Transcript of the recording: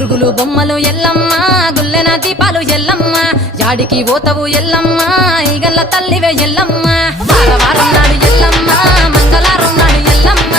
గురుగులు బొమ్మలు ఎల్లమ్మ గుల్లెన దీపాలు ఎల్లమ్మ యాడికి పోతవు ఎల్లమ్మ ఈగల్ల తల్లివే ఎల్లమ్మ వారం నాడు ఎల్లమ్మ మంగళవారం నాడు ఎల్లమ్మ